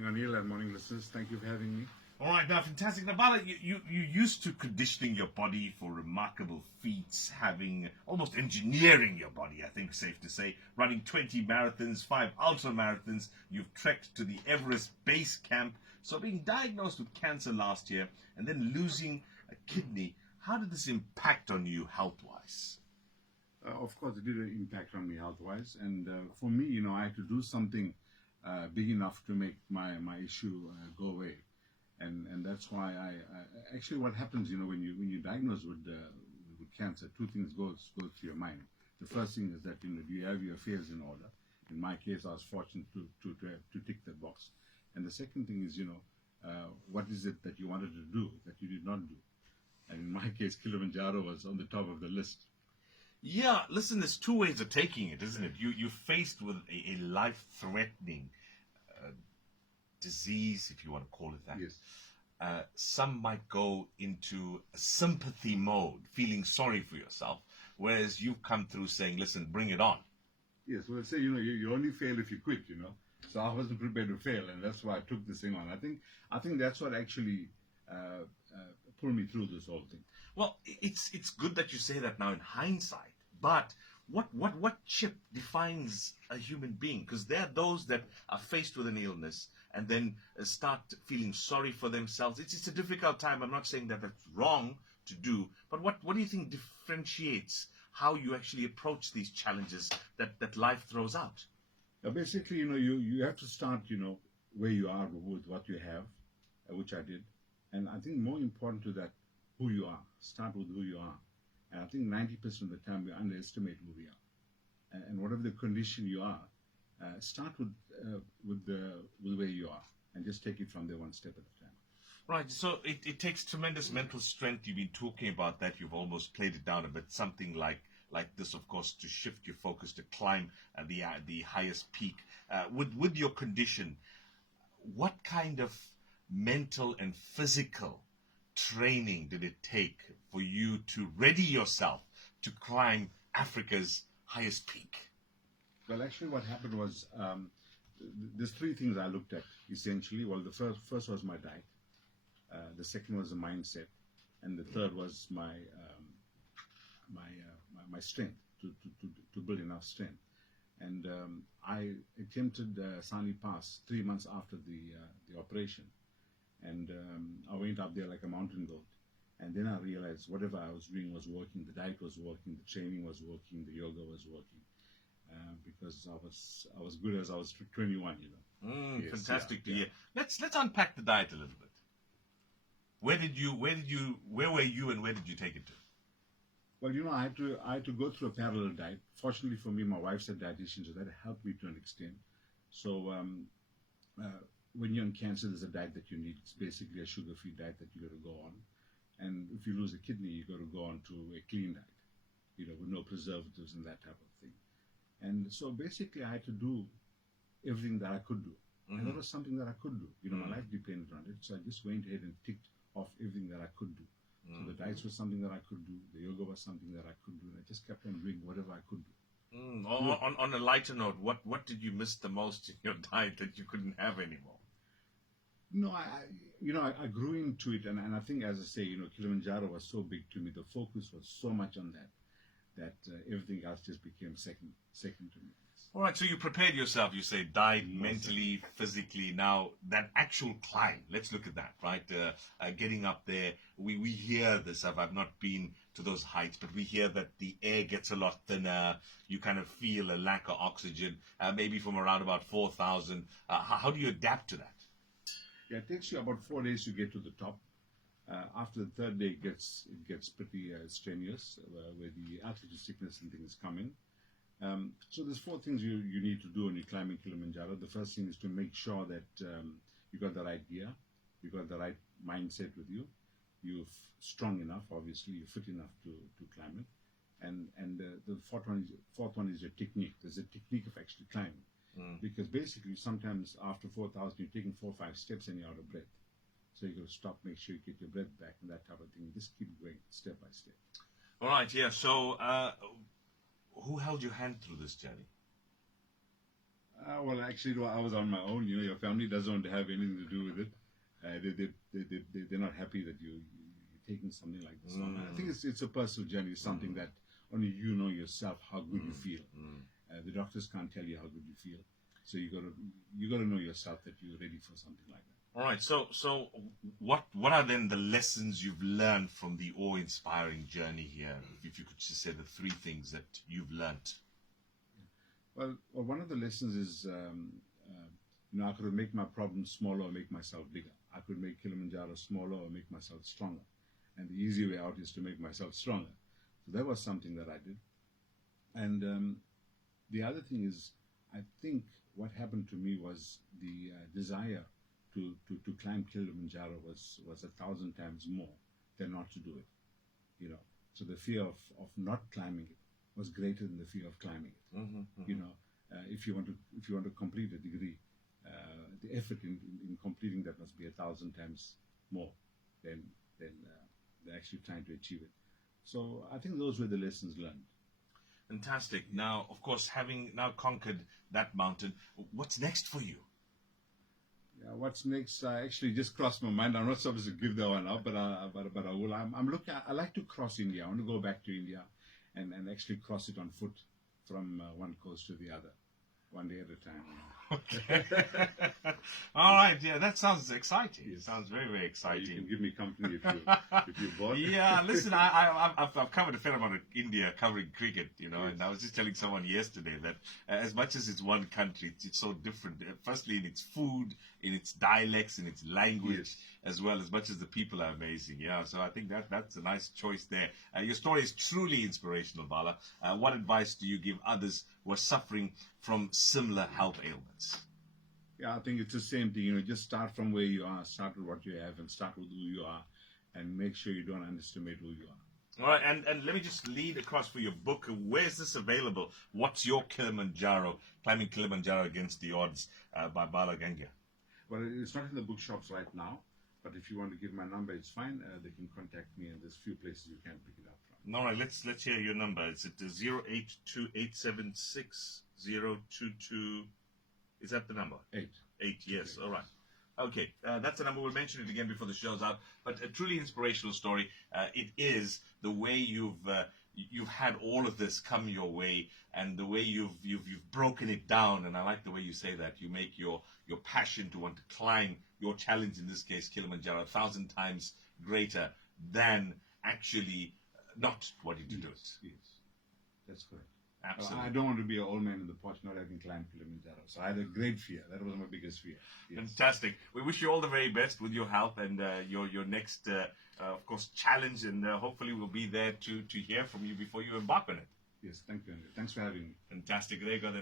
Morning, Anil, and morning, listeners. Thank you for having me. All right, now fantastic. Now, Bala, you used to conditioning your body for remarkable feats, having almost engineering your body, I think safe to say, running 20 marathons, 5 ultra marathons. You've trekked to the Everest base camp. So being diagnosed with cancer last year and then losing a kidney, how did this impact on you health-wise? Of course, it did impact on me health-wise. And for me, I had to do something big enough to make my issue go away. And that's why I actually what happens, when you diagnose with cancer, two things go through your mind. The first thing is that do you have your affairs in order? In my case, I was fortunate to tick that box. And the second thing is, what is it that you wanted to do that you did not do? And in my case, Kilimanjaro was on the top of the list. Yeah, listen, there's two ways of taking it, isn't it? You're faced with a life-threatening disease, if you want to call it that. Yes. Some might go into a sympathy mode, feeling sorry for yourself, whereas you've come through saying, listen, bring it on. Yes, well, say, you only fail if you quit, So I wasn't prepared to fail, and that's why I took this thing on. I think that's what actually pulled me through this whole thing. Well, it's good that you say that now in hindsight, but what chip defines a human being? Because there are those that are faced with an illness and then start feeling sorry for themselves. It's a difficult time. I'm not saying that that's wrong to do, but what do you think differentiates how you actually approach these challenges that life throws out? Basically, you have to start, where you are with what you have, which I did. And I think more important to that, who you are. Start with who you are. And I think 90% of the time we underestimate who we are. And whatever the condition you are, start with where you are and just take it from there one step at a time. Right. So it takes tremendous mental strength. You've been talking about that. You've almost played it down a bit. Something like this, of course, to shift your focus, to climb the highest peak. With your condition, what kind of mental and physical training did it take for you to ready yourself to climb Africa's highest peak? Well, actually, what happened was there's three things I looked at essentially. Well, the first was my diet, the second was the mindset, and the third was my strength to build enough strength. And I attempted Sani Pass 3 months after the operation. And I went up there like a mountain goat. And then I realized whatever I was doing was working. The diet was working, the training was working, the yoga was working. Because I was good as I was 21, Yes, fantastic to hear. Let's unpack the diet a little bit. Where were you and where did you take it to? Well, I had to go through a parallel diet. Fortunately for me, my wife's a dietitian, so that helped me to an extent. So when you're on cancer, there's a diet that you need. It's basically a sugar-free diet that you got to go on. And if you lose a kidney, you got to go on to a clean diet, with no preservatives and that type of thing. And so basically, I had to do everything that I could do. Mm-hmm. And that was something that I could do. My life depended on it. So I just went ahead and ticked off everything that I could do. So the diets was something that I could do. The yoga was something that I could do. And I just kept on doing whatever I could do. On a lighter note, what did you miss the most in your diet that you couldn't have anymore? No, I grew into it, and I think, as I say, Kilimanjaro was so big to me. The focus was so much on that everything else just became second to me. All right, so you prepared yourself. You say diet, mentally, physically. Now that actual climb, let's look at that, right? Getting up there, we hear this. I've not been to those heights, but we hear that the air gets a lot thinner. You kind of feel a lack of oxygen, maybe from around about 4,000. How do you adapt to that? Yeah, it takes you about 4 days to get to the top. After the third day, it gets pretty strenuous, where the altitude sickness and things come in. So there's 4 things you need to do when you're climbing Kilimanjaro. The first thing is to make sure that you got the right gear, you got the right mindset with you, you're strong enough, obviously, you're fit enough to climb it. And the fourth one is your technique. There's a technique of actually climbing. Because basically, sometimes after 4,000, you're taking 4 or 5 steps and you're out of breath. So you got to stop, make sure you get your breath back, and that type of thing. Just keep going step by step. All right, yeah. So, who held your hand through this journey? Well, actually, I was on my own. Your family doesn't want to have anything to do with it. They're not happy that you're taking something like this on. I think it's a personal journey. It's something that only you know yourself how good you feel. The doctors can't tell you how good you feel. So you gotta know yourself that you're ready for something like that. All right. So what are then the lessons you've learned from the awe-inspiring journey here? If you could just say the three things that you've learned. Well, one of the lessons is, I could make my problems smaller or make myself bigger. I could make Kilimanjaro smaller or make myself stronger. And the easy way out is to make myself stronger. So that was something that I did. And the other thing is, I think what happened to me was the desire to climb Kilimanjaro was 1,000 times more than not to do it. So the fear of not climbing it was greater than the fear of climbing it. If you want to complete a degree, the effort in completing that must be 1,000 times more than actually trying to achieve it. So I think those were the lessons learned. Fantastic. Now, of course, having now conquered that mountain, what's next for you? Yeah, what's next? Actually, just crossed my mind. I'm not supposed to give that one up, but I will. I'm looking. I like to cross India. I want to go back to India, and actually cross it on foot from one coast to the other, one day at a time. Okay. All right. Yeah, that sounds exciting. Yes. It sounds very, very exciting. You can give me company if you're bored. Yeah, listen, I've covered a fair amount of India covering cricket, and I was just telling someone yesterday that as much as it's one country, it's so different. Firstly, in its food, in its dialects, in its language, as well, as much as the people are amazing. Yeah, so I think that's a nice choice there. Your story is truly inspirational, Bala. What advice do you give others who are suffering from similar health ailments? Yeah, I think it's the same thing. Just start from where you are, start with what you have, and start with who you are, and make sure you don't underestimate who you are. All right, and let me just lead across for your book. Where is this available? What's Your Kilimanjaro? Climbing Kilimanjaro Against the Odds by Bala Gangiah. Well, it's not in the bookshops right now, but if you want to give my number, it's fine. They can contact me, and there's a few places you can pick it up from. All right, let's hear your number. It's at 082876 Is that the number? 8. Yes. All right. Okay, that's the number. We'll mention it again before the show's out. But a truly inspirational story. It is the way you've had all of this come your way, and the way you've broken it down. And I like the way you say that. You make your passion to want to climb your challenge, in this case Kilimanjaro, 1,000 times greater than actually not wanting to do it. Yes, that's correct. Absolutely. I don't want to be an old man in the porch not having climbed Kilimanjaro. So I had a great fear. That was my biggest fear. Yes. Fantastic. We wish you all the very best with your health and your next, of course, challenge. And hopefully we'll be there to hear from you before you embark on it. Yes, thank you, Andrew. Thanks for having me. Fantastic. There you go then.